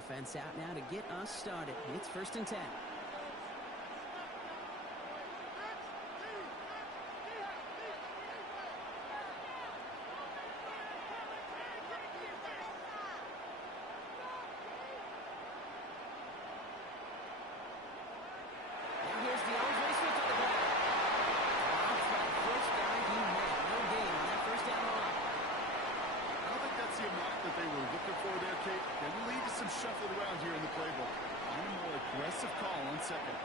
offense out now to get us started. It's 1st and 10. Shuffled around here in the playbook. I'm a more aggressive call on second.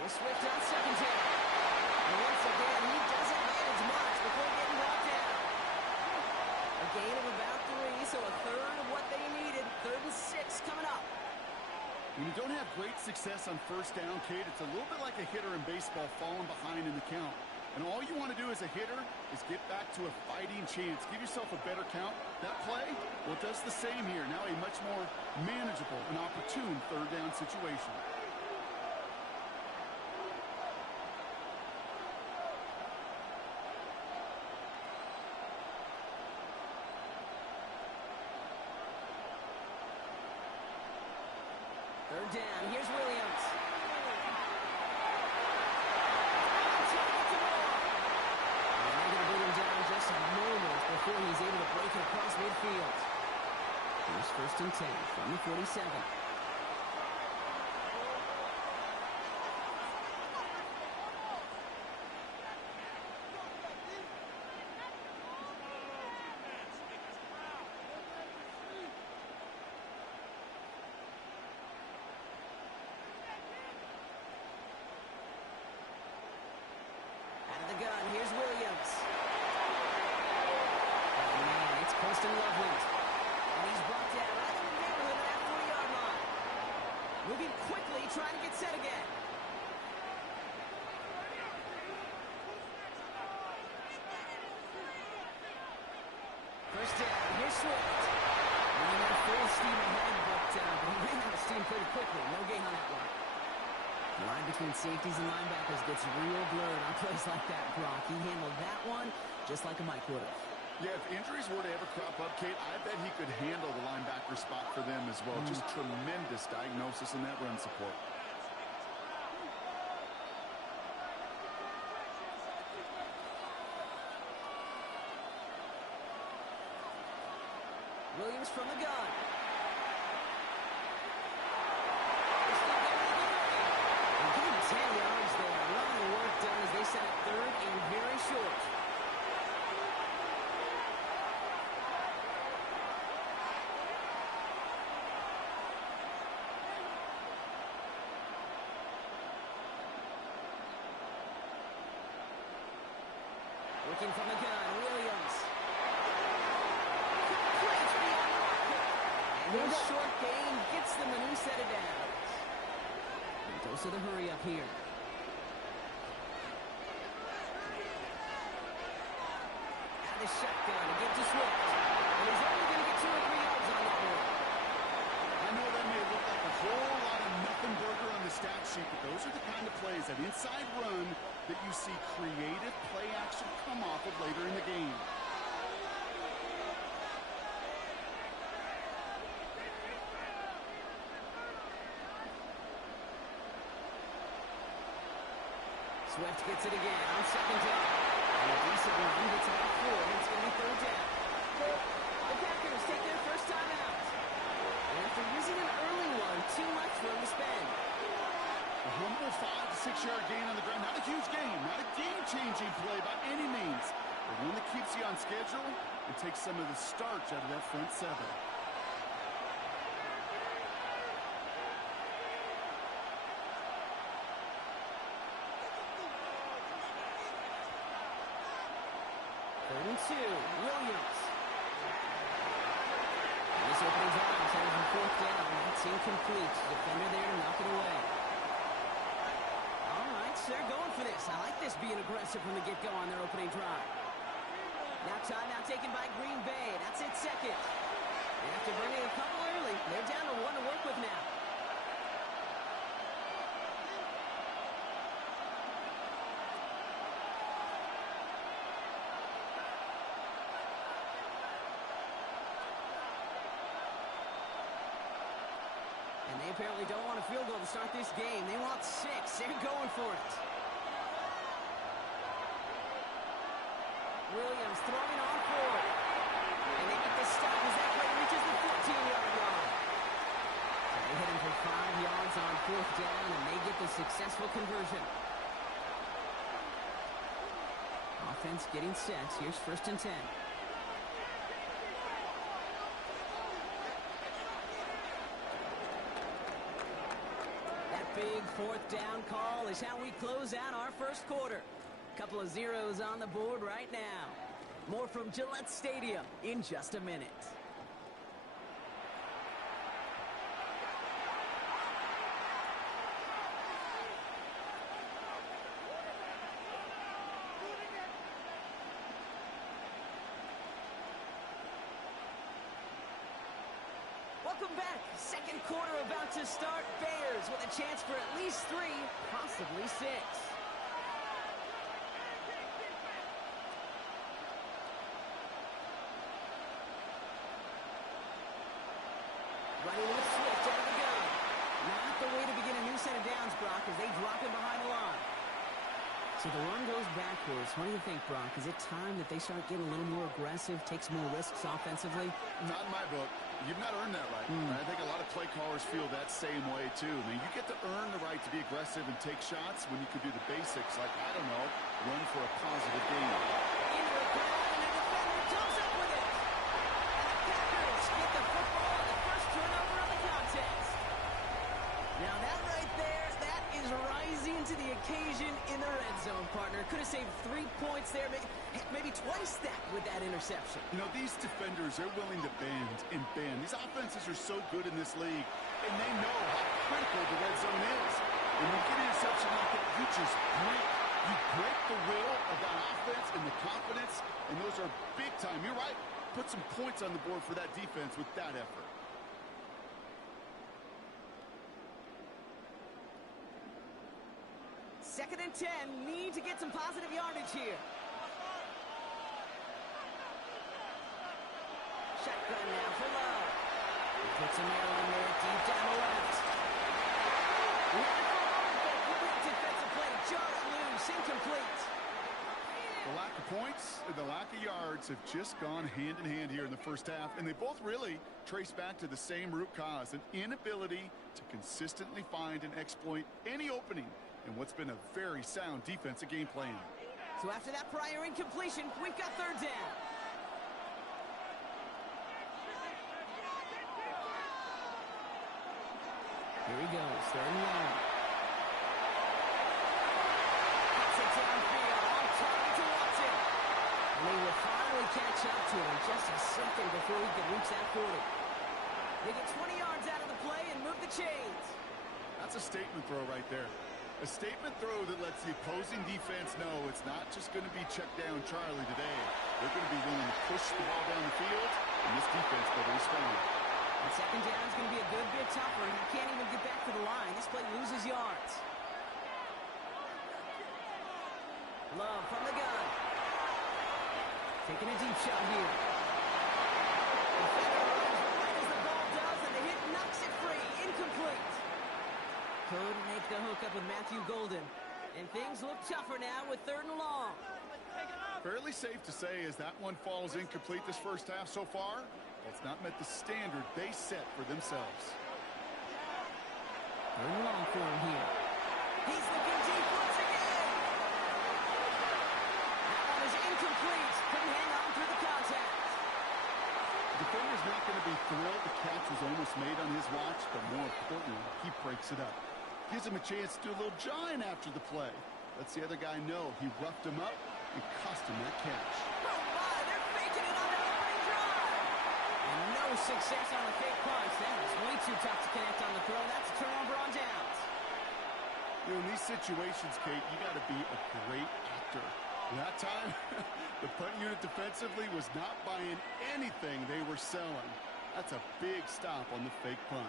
Here's Swift on second down. And once again, he doesn't manage much before getting brought down. A gain of about 3, so a third of what they needed. 3rd and 6 coming up. When you don't have great success on first down, Kate, it's a little bit like a hitter in baseball falling behind in the count. And all you want to do as a hitter is get back to a fighting chance. Give yourself a better count. That play, well, it does the same here. Now a much more manageable and opportune 3rd down situation. Third down. Here's Williams. They're going to bring him down just moments before he's able to break it across midfield. Here's 1st and 10 from the 47. Here's Williams. Oh, man, it's Preston Loveland. And he's brought down right in the neighborhood of that 40-yard line. Moving quickly, trying to get set again. First down, here's Swift. Running at full steam ahead, but he ran out of steam pretty quickly. No gain on that one. The line between safeties and linebackers gets real blurred on plays like that, Brock. He handled that one just like a Mike would have. Yeah, if injuries were to ever crop up, Kate, I bet he could handle the linebacker spot for them as well. Just tremendous diagnosis in that run support. Williams from the gun. Getting 10 yards there. A lot of work done as they set up 3rd and very short. Looking from the gun, Williams. Complete beyond the marker. And his short gain gets them a new set of downs. Goes to the hurry up here. Out of the shotgun to get to Swift. And he's only going to get 2 or 3 yards on that one. I know that may look like a whole lot of nothing burger on the stat sheet, but those are the kind of plays, that inside run, that you see creative play action come off of later in the game. Swift gets it again on second down. And a decent run gets about 4. It's going to be 3rd down. The Packers take their first time out. And after using an early one, too much for him to spend. A humble 5 to 6 yard gain on the ground. Not a huge gain, not a game-changing play by any means, but one that keeps you on schedule and takes some of the starch out of that front 7. Third and 2, Williams. And this opening drive is headed for 4th down. That's incomplete. Defender there to knock it away. All right, so they're going for this. I like this being aggressive from the get-go on their opening drive. Now timeout taken by Green Bay. That's it, 2nd. And after burning a couple early, they're down to 1 to work with now. apparently don't want a field goal to start this game. They want 6. They're going for it. Williams throwing on forward. And they get the stop as that play reaches the 14-yard line. So they hit him for 5 yards on 4th down, and they get the successful conversion. Offense getting set. Here's 1st and 10. Big 4th down call is how we close out our 1st quarter. Couple of zeros on the board right now. More from Gillette Stadium in just a minute. Welcome back. 2nd quarter about to start. Bears with a chance for at least 3, possibly 6. Running with Swift out of the gun. Not the way to begin a new set of downs, Brock, as they drop him behind the line. So the run goes backwards. What do you think, Brock? Is it time that they start getting a little more aggressive, take some more risks offensively? Not in my book. You've not earned that right. I think a lot of play callers feel that same way, too. I mean, you get to earn the right to be aggressive and take shots when you could do the basics, like, I don't know, run for a positive gain. Into the crowd, and the defender jumps up with it. And the Packers get the football on the 1st turnover of the contest. Now that right there, that is rising to the occasion in the red zone, partner. Could have saved 3 points there, maybe twice that with that interception. You know, these defenders, they're willing to bend and bend. These offenses are so good in this league, and they know how critical the red zone is. When you get an interception like that, you just break. You break the will of that offense and the confidence, and those are big time. You're right. Put some points on the board for that defense with that effort. Second and 10, need to get some positive yardage here. Shotgun now for Love. He puts a nail in there deep down the left. Great defensive play, just loose, incomplete. The lack of points and the lack of yards have just gone hand in hand here in the 1st half, and they both really trace back to the same root cause, an inability to consistently find and exploit any opening in what's been a very sound defensive game plan. So after that prior incompletion, we've got 3rd down. Here he goes, 3rd and long. Gets it downfield, on target to Watson. And they will finally catch up to him just a second before he can reach that 40. They get 20 yards out of the play and move the chains. That's a statement throw right there. A statement throw that lets the opposing defense know it's not just going to be check down Charlie today. They're going to be willing to push the ball down the field, and this defense better respond. And 2nd down is going to be a good bit tougher. He can't even get back to the line. This play loses yards. Love from the gun. Taking a deep shot here. Defender runs right as the ball does, and the hit knocks it free. Incomplete. Could make the hookup with Matthew Golden. And things look tougher now with 3rd and long. Fairly safe to say as that one falls incomplete this 1st half so far, it's not met the standard they set for themselves. 3rd and long for him here. He's looking deep once again. That one is incomplete. Couldn't hang on through the contact. The defender's not going to be thrilled the catch was almost made on his watch, but more importantly, he breaks it up. Gives him a chance to do a little jawing after the play. Lets the other guy know he roughed him up and cost him that catch. Oh my, they're faking it on the opening drive. And no success on the fake punch. That was way too tough to connect on the throw. That's a turnover on downs. You know, in these situations, Kate, you got to be a great actor. That time, the punt unit defensively was not buying anything they were selling. That's a big stop on the fake punt.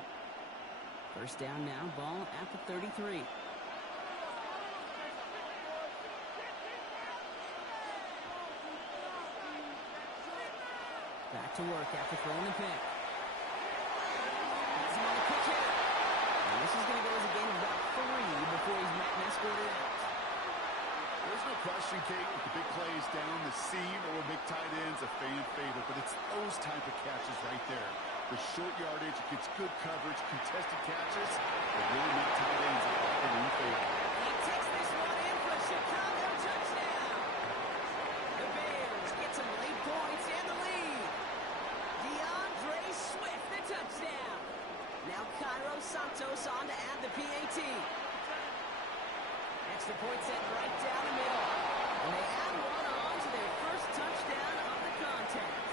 1st down now, ball at the 33. Back to work after throwing the pick. Has him on the pitch here. This is going to go as a game of about 3 before he's met and escorted out. There's no question, Kate, with the big plays down the seam or big tight ends, a fan favorite, but it's those type of catches right there. The short yardage, it gets good coverage, contested catches that really make tight ends a popular favorite. He takes this one in for a Chicago touchdown. The Bears get some late points and the lead. DeAndre Swift, the touchdown. Now Cairo Santos on to add the PAT. Extra point set right down the middle. And they add one on to their first touchdown of the contest.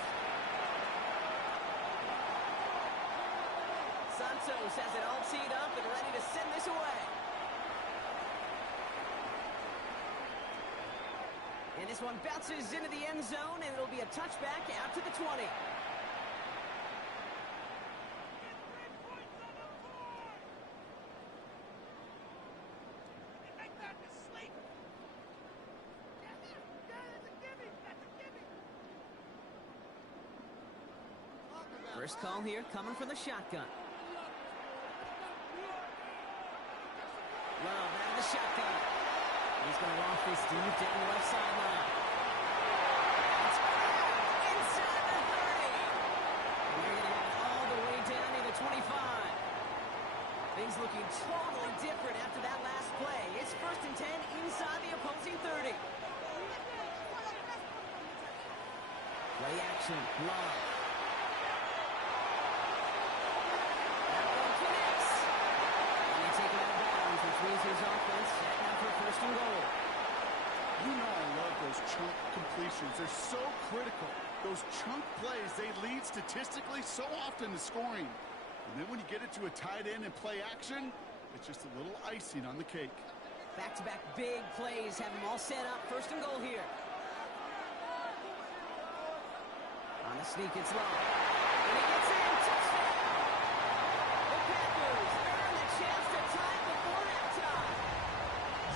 Santos has it all teed up and ready to send this away. And this one bounces into the end zone, and it'll be a touchback out to the 20. First call here coming from the shotgun. Love out of the shotgun. He's going to loft this deep down the left sideline. It's grabbed inside the 30. And they're going to have it all the way down to the 25. Things looking totally different after that last play. It's 1st and 10 inside the opposing 30. Play action. Love. His offense set now for 1st and goal. You know I love those chunk completions. They're so critical. Those chunk plays, they lead statistically so often to scoring. And then when you get it to a tight end and play action, it's just a little icing on the cake. Back-to-back big plays have them all set up. 1st and goal here. On the sneak, it's Long. And he gets in. Touchdown! The Packers earn the chance to tie before halftime.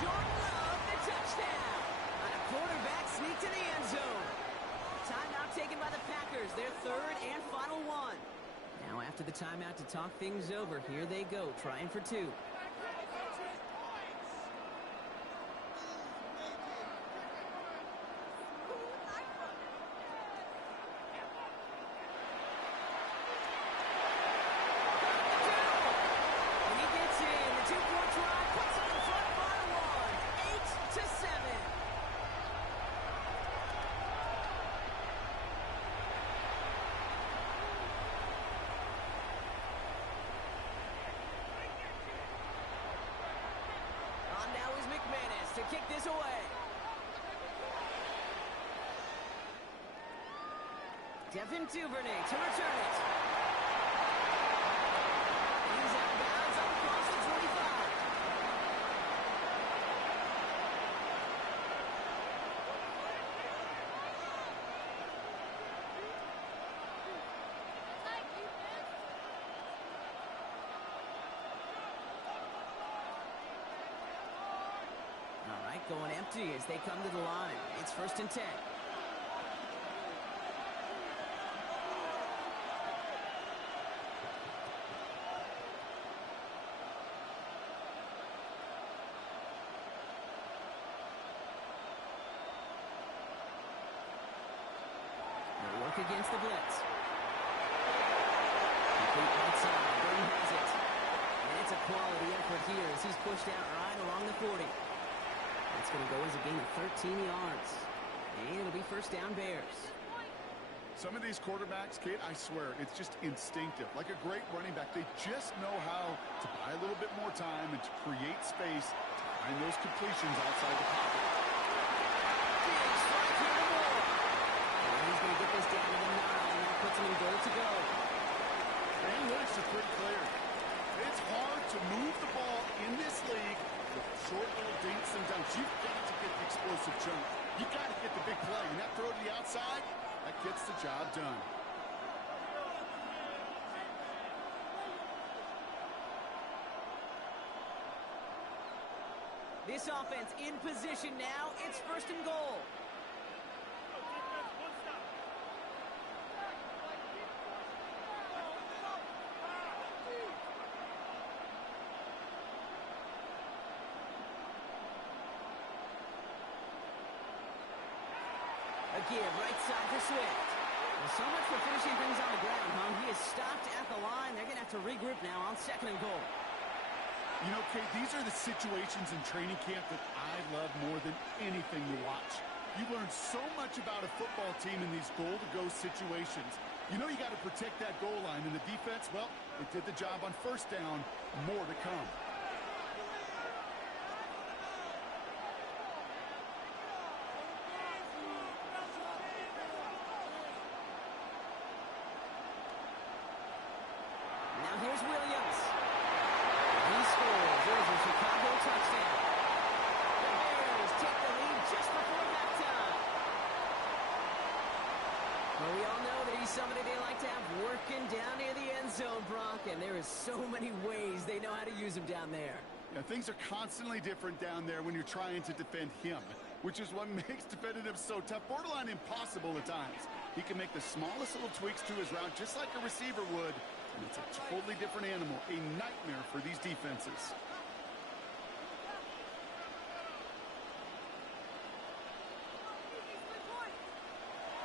Jordan Love, the touchdown. On a quarterback sneak to the end zone. Timeout taken by the Packers, their 3rd and final one. Now after the timeout to talk things over, here they go, trying for 2. To kick this away. Devin Duvernay to return it. He's out of bounds up across the 25. Going empty as they come to the line. It's 1st and 10. They work against the blitz. Complete right side. Burton has it. And it's a quality effort here as he's pushed out right along the 40. It's going to go as a gain of 13 yards. And it'll be 1st down Bears. Some of these quarterbacks, Kate, I swear, it's just instinctive. Like a great running back, they just know how to buy a little bit more time and to create space to find those completions outside the pocket. Big strike here to Moore. And he's going to get this down to the 9. That puts him in goal to go. Analytics are pretty clear. It's hard to move the ball in this league with short little dinks and dunks. You've got to get the explosive jump. You've got to get the big play. And that throw to the outside, that gets the job done. This offense in position now. It's 1st and goal. A give, right side for Swift. Well, so much for finishing things on the ground, huh? He is stopped at the line. They're going to have to regroup now on 2nd and goal. You know, Kate, these are the situations in training camp that I love more than anything to watch. You learn so much about a football team in these goal-to-go situations. You know you got to protect that goal line, and the defense, well, it did the job on 1st down. More to come. Now here's Williams. He scores. There's a Chicago touchdown. The Bears take the lead just before halftime. Well, we all know that he's somebody they like to have working down near the end zone, Brock, and there is so many ways they know how to use him down there. Yeah, things are constantly different down there when you're trying to defend him, which is what makes defending him so tough, borderline impossible at times. He can make the smallest little tweaks to his route just like a receiver would, and it's a totally different animal, a nightmare for these defenses.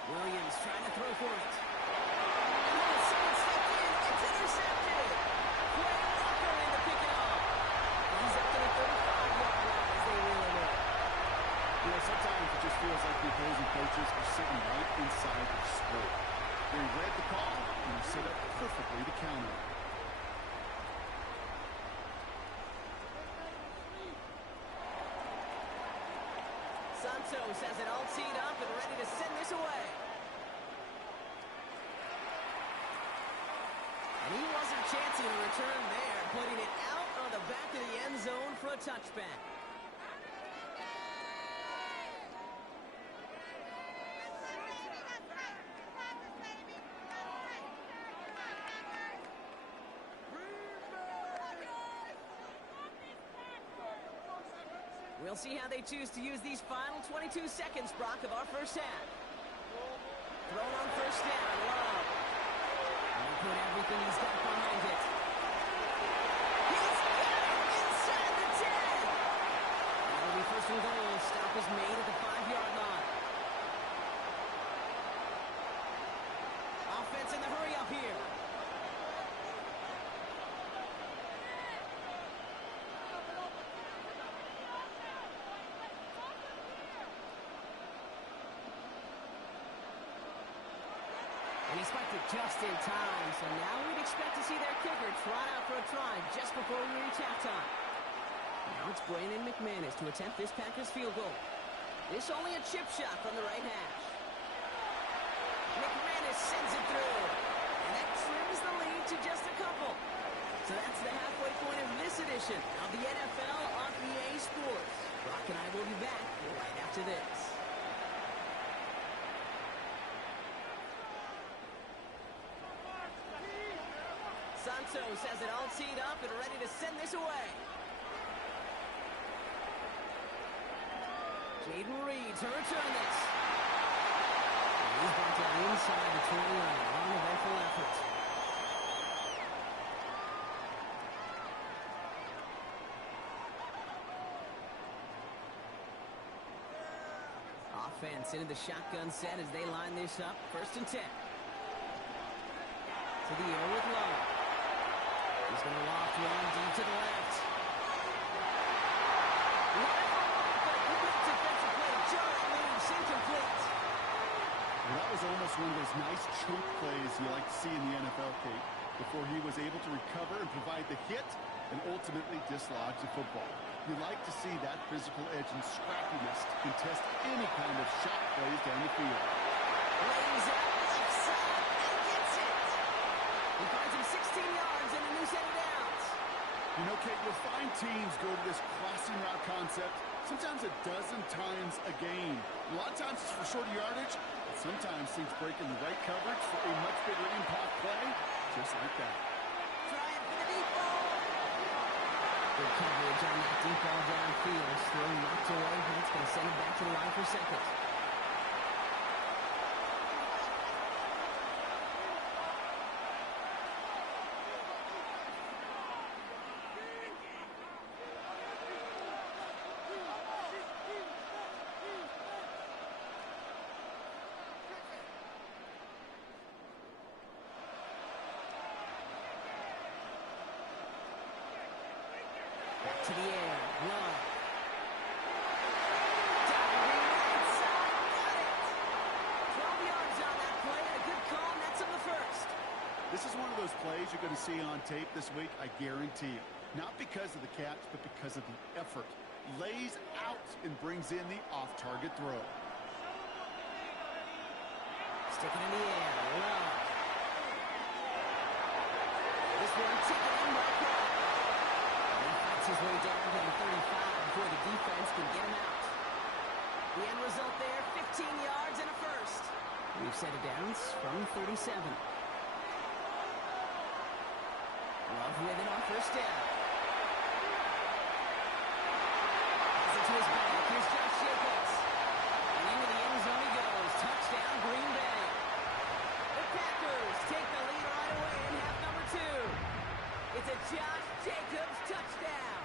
Williams trying to throw for it. Oh, someone stepped in. It's intercepted. Quay Walker in to pick it off. He's up to the 35-yard line as they reel him in. You know, sometimes it just feels like the opposing coaches are sitting right inside their sport. They read the call and are set up perfectly to counter. Santos has it all teed up and ready to send this away. And he wasn't chancing a return there, putting it out on the back of the end zone for a touchback. We'll see how they choose to use these final 22 seconds, Brock, of our first half. Thrown on 1st down, Love. And he put everything he's got behind it. He's got it inside the 10. That'll be 1st and goal. Stop is made at the 5-yard line. Offense in the hurry up here. And he spiked it just in time, so now we'd expect to see their kicker trot out for a try just before we reach halftime. Now it's Brandon McManus to attempt this Packers field goal. This only a chip shot from the right hash. McManus sends it through, and that trims the lead to just a couple. So that's the halfway point of this edition of the NFL on EA Sports. Brock and I will be back right after this. Santos has it all teed up and ready to send this away. Jaden Reed to return this. He's brought down inside the 20 line. Wonderful effort. Offense into the shotgun set as they line this up. 1st and 10. To the air with Love. He's going to loft one deep to the left. Defensive play. John Williams incomplete. Well, that was almost one of those nice chunk plays you like to see in the NFL, Kate, before he was able to recover and provide the hit and ultimately dislodge the football. You like to see that physical edge and scrappiness to contest any kind of shot plays down the field. Lays out left side and gets it. He finds him 16 yards and a new set of downs. You know, Kate, you'll find teams go to this crossing route concept sometimes a dozen times a game. A lot of times it's for shorter yardage, but sometimes things break in the right coverage for a much bigger impact play, just like that. Trying for the deep ball. Good coverage on that deep ball downfield. Throw knocked away. That's going to send it back to the line for 2nd. This is one of those plays you're going to see on tape this week, I guarantee you. Not because of the catch, but because of the effort. Lays out and brings in the off-target throw. Stick it in the air. Love. This one taken in by Clark. He fights his way down to the 35 before the defense can get him out. The end result there, 15 yards and a first. We've set it down from 37. Love with it on first down. Has it to his back. Here's Josh Jacobs. And into the end zone he goes. Touchdown, Green Bay. The Packers take the lead right away in half number 2. It's a Josh Jacobs touchdown.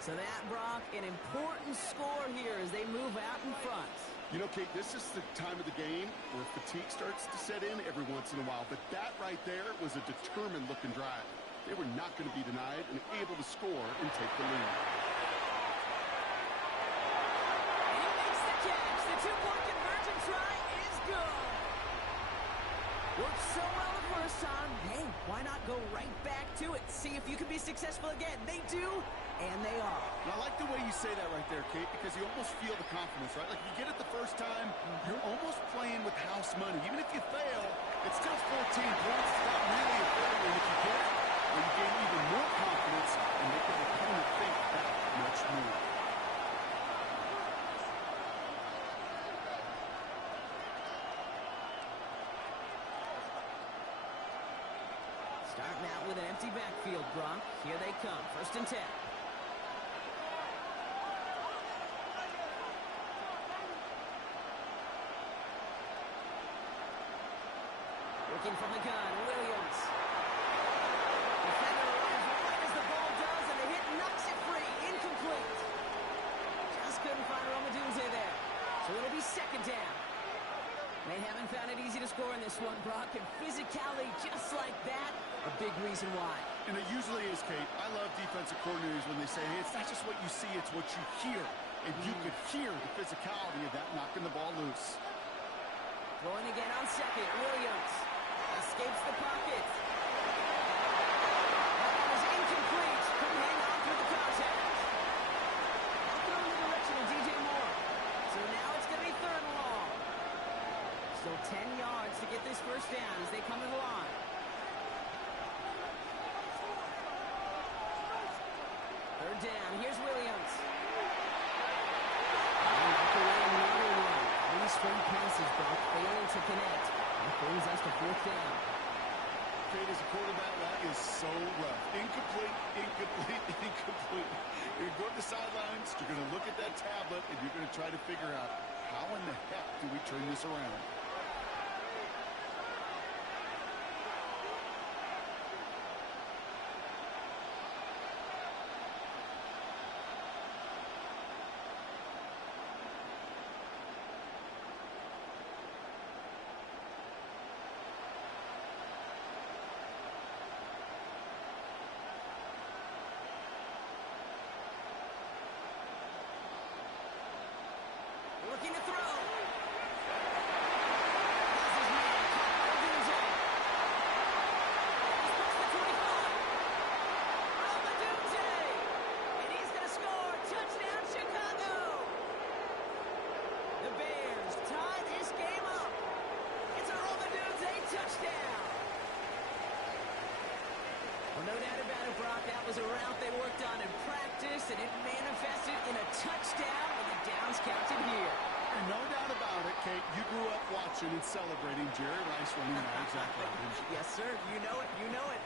So that, Brock, an important score here as they move out in front. You know, Kate, this is the time of the game where fatigue starts to set in every once in a while. But that right there was a determined-looking drive. They were not going to be denied and able to score and take the lead. And he makes the catch. The two-point conversion try is good. Worked so well the first time. Hey, why not go right back to it? See if you can be successful again. They do, and they are. And I like the way you say that right there, Kate, because you almost feel the confidence, right? Like, if you get it the first time, you're almost playing with house money. Even if you fail, it's still 14 points. It's not really a failure. And if you get it, well, you gain even more confidence and make that opponent think that much more. Starting out with an empty backfield, Brock. Here they come. First and 10. Looking from the gun, Williams. Defender arrives right as the ball does, and the hit knocks it free. Incomplete. Just couldn't find Romadunze there. So it'll be second down. They haven't found it easy to score in this one, Brock, and physicality just like that, a big reason why. And it usually is, Kate. I love defensive coordinators when they say, hey, it's not just what you see, it's what you hear. And you could hear the physicality of that knocking the ball loose. Throwing again on second, Williams. Escapes the pocket. That was incomplete. Couldn't hang on through the contact. I'll throw in the direction of DJ Moore. So now it's going to be third and long. Still 10 yards to get this first down as they come to the line. Third down. Here's Williams. And back away another one. 3 straight passes, Brock, failing to connect. That brings us to fourth down. Kate, as a quarterback, that is so rough. Incomplete, incomplete, incomplete. You're going to the sidelines, you're going to look at that tablet, and you're going to try to figure out how in the heck do we turn this around. Looking to throw. Has his man, Romadunze. He's past the 25. Romadunze. And he's going to score. Touchdown, Chicago. The Bears tie this game up. It's a Romadunze touchdown. Well, no doubt about it, Brock. That was a route they worked on in practice, and it manifested in a touchdown with the downs counted here. And no doubt about it, Kate, you grew up watching and celebrating Jerry Rice running that exact route. Yes, sir. You know it. You know it.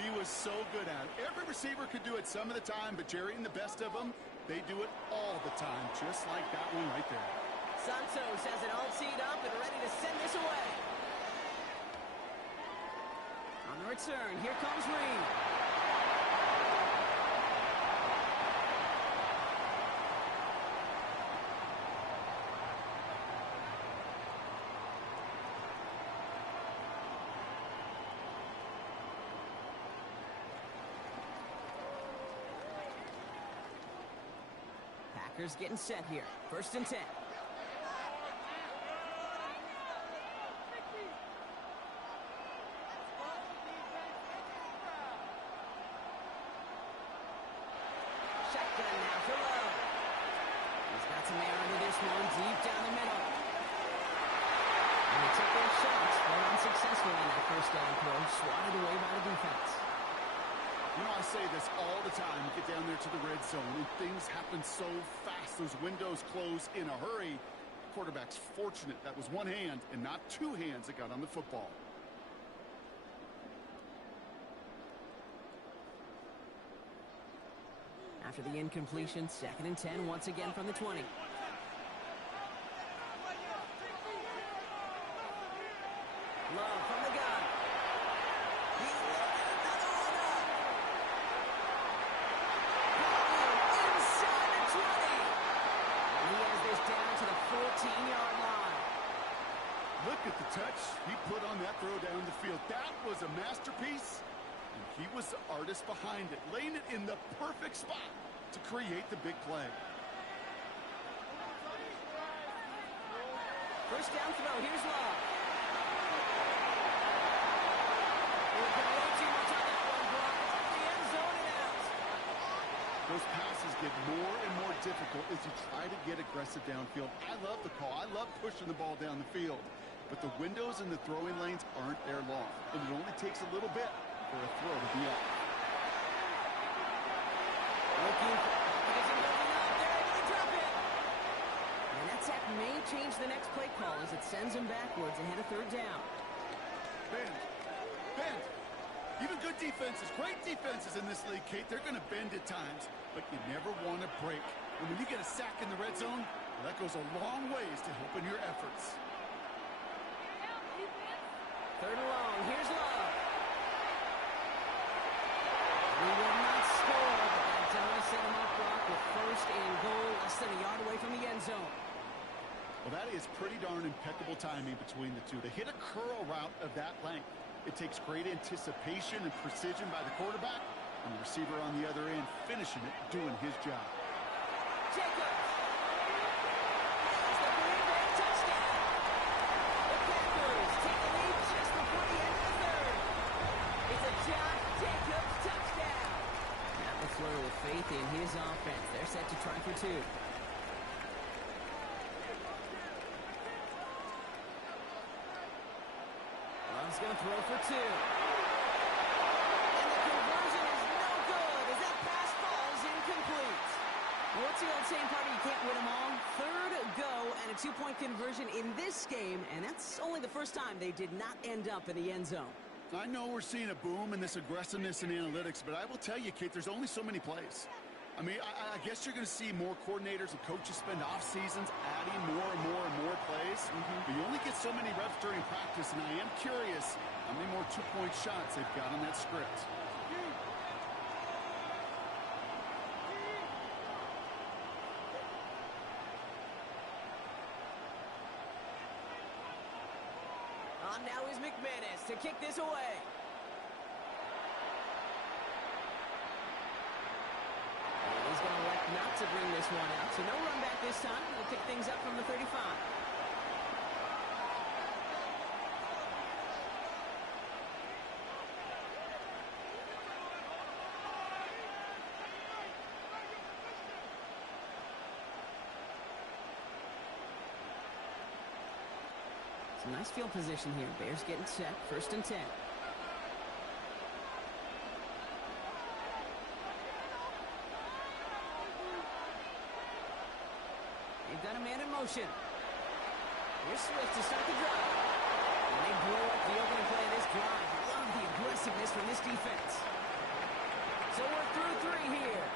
He was so good at it. Every receiver could do it some of the time, but Jerry and the best of them, they do it all the time, just like that one right there. Santos has it all teed up and ready to send this away. On the return, here comes Reed. Packers getting set here. First and 10. shotgun now for Love. He's got some air under this one, deep down the middle. And they took their shots, but unsuccessful on that first down throw, swatted away by the defense. You know, I say this all the time. You get down there to the red zone, and things happen so fast. Those windows close in a hurry. Quarterback's fortunate that was one hand and not two hands that got on the football. After the incompletion, 2nd and 10 once again from the 20. Love from the gun. He's loaded another one up. Inside the 20. And he has this down to the 14-yard line. Look at the touch he put on that throw down the field. That was a masterpiece, and he was the artist behind it, laying it in the perfect spot to create the big play. First down throw. Here's Love. Those passes get more and more difficult as you try to get aggressive downfield. I love the call. I love pushing the ball down the field. But the windows in the throwing lanes aren't there long. And it only takes a little bit for a throw to be up. Looking for it. Isn't moving up. They're able to drop it. And that sack may change the next play call as it sends him backwards ahead of 3rd down. Bend. Bend. Even good defenses, great defenses in this league, Kate, they're going to bend at times, but you never want to break. And when you get a sack in the red zone, well, that goes a long ways to helping your efforts. 3rd and long. Here's Love. He will not score, but that does set him up block with 1st and goal, less than a yard away from the end zone. Well, that is pretty darn impeccable timing between the two. To hit a curl route of that length, it takes great anticipation and precision by the quarterback, and the receiver on the other end finishing it, doing his job. Jacobs. That's the Green Bay touchdown. The Packers take the lead just before the end of the 3rd. It's a Josh Jacobs touchdown. Matt LaFleur with faith in his offense. They're set to try for 2. Love's going to throw for 2. And the conversion is no good as that pass falls incomplete. What's the old saying, Carter? You can't win them all. 3rd go and a 2-point conversion in this game, and that's only the first time they did not end up in the end zone. I know we're seeing a boom in this aggressiveness in analytics, but I will tell you, Kate, there's only so many plays. I mean, I guess you're going to see more coordinators and coaches spend off seasons adding more and more and more plays. But you only get so many reps during practice, and I am curious how many more 2-point shots they've got on that script. On now is McManus to kick this away. He's going to elect not to bring this one out, so no run back this time. He'll pick things up from the 35. Some nice field position here. Bears getting set. 1st and 10. They've got a man in motion. Here's Swift to start the drive. And they blow up the opening play of this drive. I love the aggressiveness from this defense. So we're through 3 here.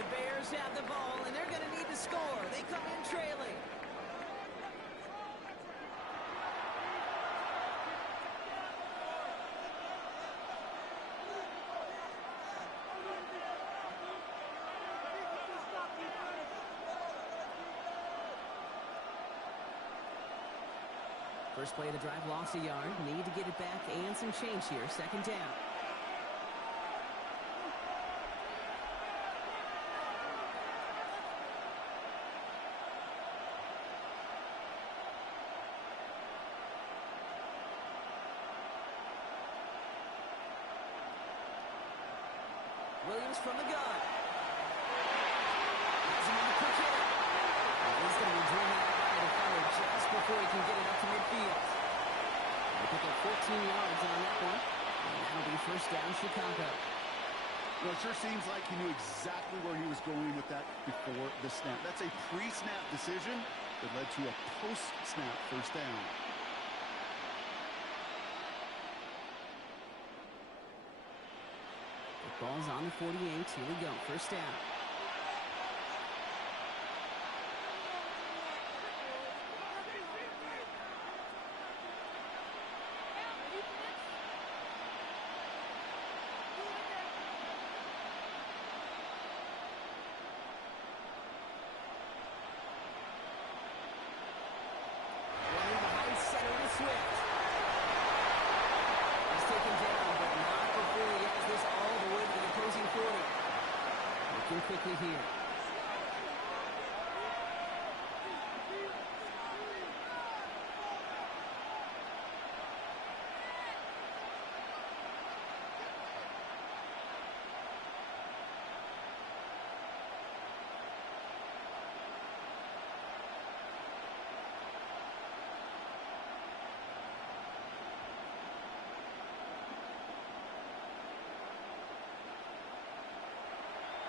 The Bears have the ball, and they're going to need to score. They come in trailing. First play of the drive, lost a yard. Need to get it back and some change here. 2nd down. Williams from the gun. can get it up to midfield. They pick up 14 yards on that one. And that'll be first down, Chicago. Well, it sure seems like he knew exactly where he was going with that before the snap. That's a pre-snap decision that led to a post-snap first down. The ball's on the 48. Here we go. First down. Quickly here.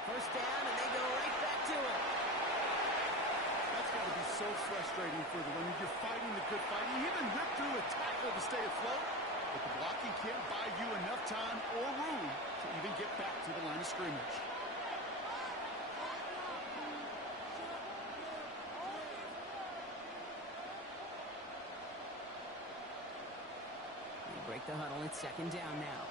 First down, and they go right back to it. That's got to be so frustrating for them. I mean, you're fighting the good fight. You even rip through a tackle to stay afloat, but the blocking can't buy you enough time or room to even get back to the line of scrimmage. They break the huddle. It's second down now.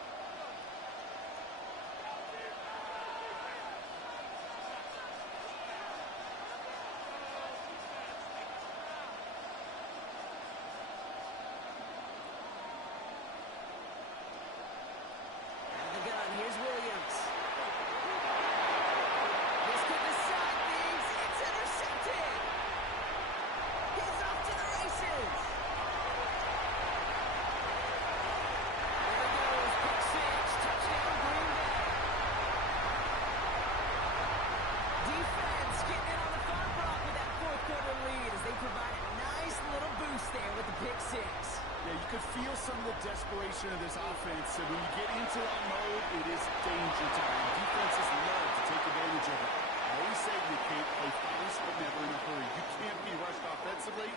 Feel some of the desperation of this offense, and when you get into that mode, it is danger time. Defenses love to take advantage of it. I always say you can't play fast, but never in a hurry. You can't be rushed offensively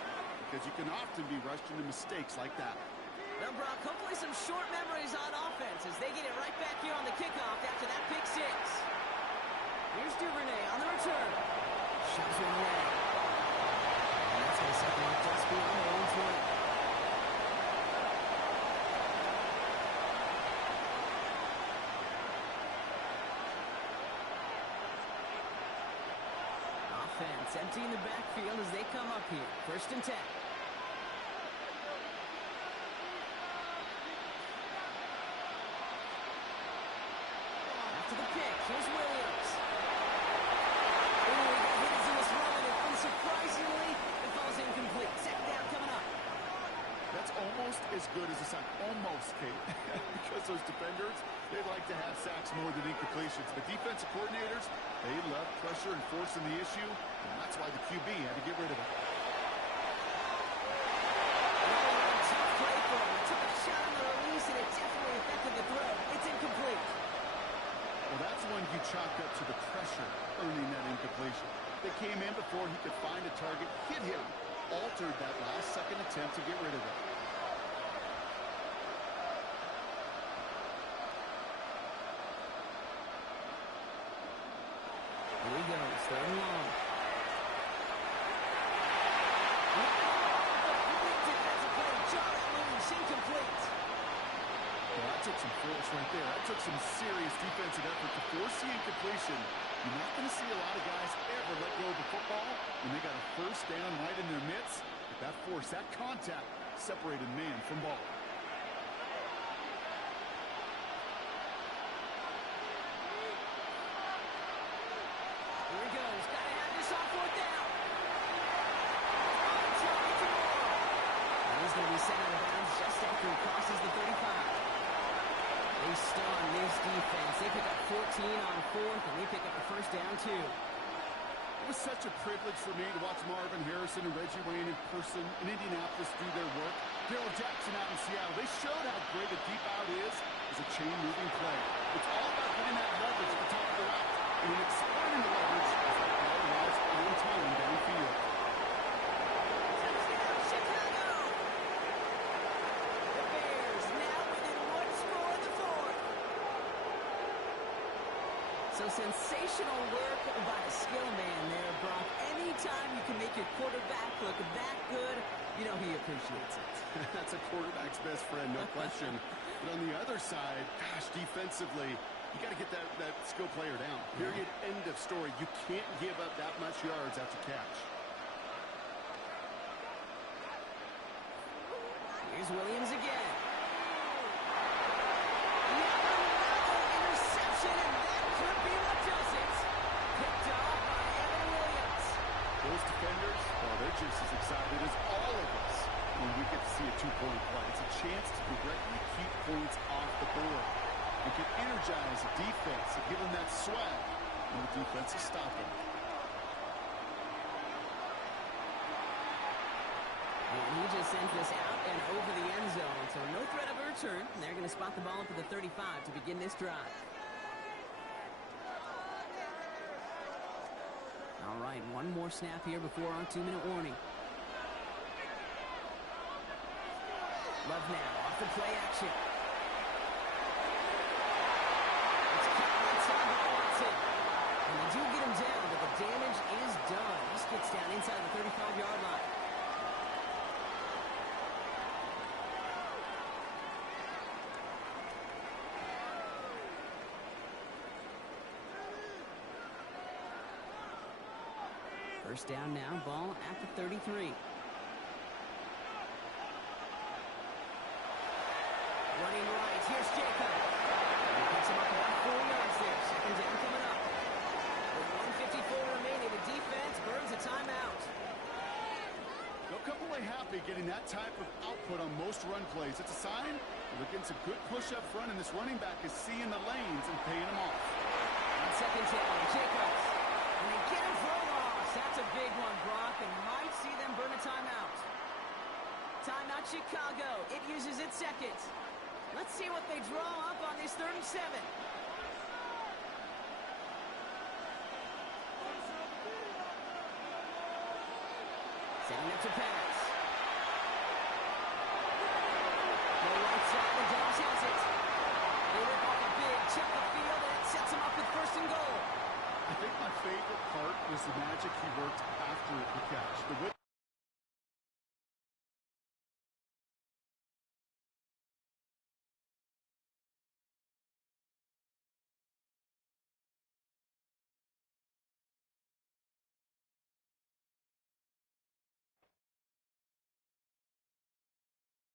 because you can often be rushed into mistakes like that. Now, Brock, hopefully some short memories on offense as they get it right back here on the kickoff after that pick six. Here's Duvernay on the return. Shoves one away. And that's going to set them up just beyond their own 20. Emptying the backfield as they come up here. First and 10. After the pick, here's Williams. Ooh, he got hit as he was running, and unsurprisingly, it falls incomplete. Second down coming up. That's almost as good as a sack. Almost, Kate. Because those defenders, they like to have sacks more than incompletions. But defensive coordinators, they love pressure and forcing the issue, and that's why the QB had to get rid of it. Tough play for him. He took a shot on the release, and it definitely affected the throw. It's incomplete. Well, that's one you chalk up to the pressure earning that incompletion. They came in before he could find a target, hit him, altered that last-second attempt to get rid of it. Here he goes, third and long. Defensive play, jar it loose, incomplete. Well, that took some force right there. That took some serious defensive effort to force the incompletion. You're not going to see a lot of guys ever let go of the football when they got a first down right in their midst. But that force, that contact, separated man from ball. Here he goes. Got to have this on fourth down. He's going to be sent out of bounds just after he crosses the 35. They stun this defense. They pick up 14 on fourth, and they pick up the first down, too. was such a privilege for me to watch Marvin Harrison and Reggie Wayne in person in Indianapolis do their work. Darryl Jackson out in Seattle, they showed how great a deep out is as a chain-moving play. It's all about getting that leverage at the top of the route, and then exploiting the leverage as that ball arrives on time downfield. Touchdown, Chicago! The Bears now within one score in the fourth. So sensational work by the skill man there, Brock. Anytime you can make your quarterback look that good, you know he appreciates it. That's a quarterback's best friend, no question. But on the other side, gosh, defensively, you got to get that skill player down. Period. End of story. You can't give up that much yards after catch. Here's Williams again. Interception, and that could be what does it. Picked off by Evan Williams. Those defenders, well, they're just as excited as all of us when we get to see a two-point play. It's a chance to directly keep points off the board. It can energize the defense and give them that swag when the defense is stopping. And he just sends this out and over the end zone. So no threat of a return. And they're going to spot the ball up at the 35 to begin this drive. All right, one more snap here before our 2-minute warning. Love now off the play action. It's cut outside by Watson. And they do get him down, but the damage is done. This gets down inside the 35-yard line. First down now, ball at the 33. Running right, here's Jacob. He picks him up about 4 yards there. Second down coming up. With 1:54 remaining, the defense burns a timeout. They'll come away happy getting that type of output on most run plays. It's a sign they're getting some good push up front, and this running back is seeing the lanes and paying them off. On second down, Jacobs. And they get him for a loss. That's a big one, Brock, and might see them burn a timeout. Timeout Chicago. It uses its second. Let's see what they draw up on this 3rd and 7. Setting up to pass. The right side, and Dobbs has it. They rip off a big check the field, and it sets him up with 1st and goal. I think my favorite part was the magic he worked after the catch. The